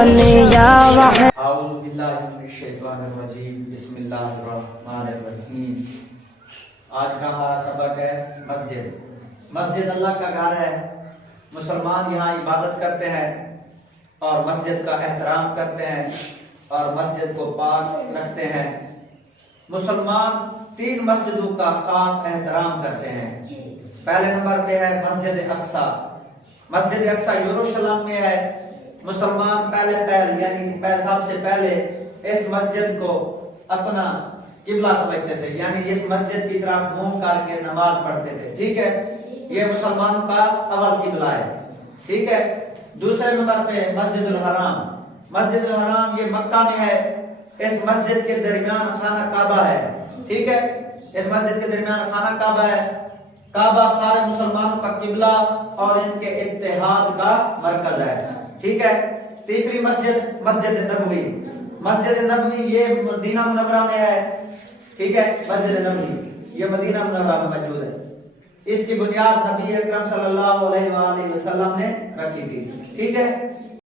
या वाहिद। अऊज़ु बिल्लाहि मिनश शैतानिर रजीम, बिस्मिल्लाहिर रहमानिर रहीम। आज का हमारा सबक है मस्जिद। मस्जिद अल्लाह का घर है। मुसलमान यहाँ इबादत करते हैं और मस्जिद का एहतराम करते हैं और मस्जिद को पाक रखते हैं। मुसलमान 3 मस्जिदों का खास एहतराम करते हैं। पहले नंबर पे है मस्जिद अक्सा। मस्जिद अक्सा यरूशलेम में है। मुसलमान यानी सबसे पहले इस मस्जिद को अपना किबला समझते थे, यानी इस मस्जिद की तरफ मुंह करके नमाज पढ़ते थे। ठीक है, ये मुसलमानों का अव्वल किबला है। ठीक है, दूसरे नंबर पे मस्जिदुल हराम। मस्जिदुल हराम ये मक्का में है। इस मस्जिद के दरमियान खाना काबा है। ठीक है, इस मस्जिद के दरमियान खाना काबा है। काबा सारे मुसलमानों का किबला और इनके इत्तेहाद का मरकज है। ठीक है, तीसरी मस्जिद मस्जिद नबवी। मस्जिद नबवी ये मदीना मुनव्वरा में है। ठीक है, मस्जिद नबवी ये मदीना मुनव्वरा में मौजूद है। इसकी बुनियाद नबी अकरम सल्लल्लाहु अलैहि वसल्लम ने रखी थी। ठीक है,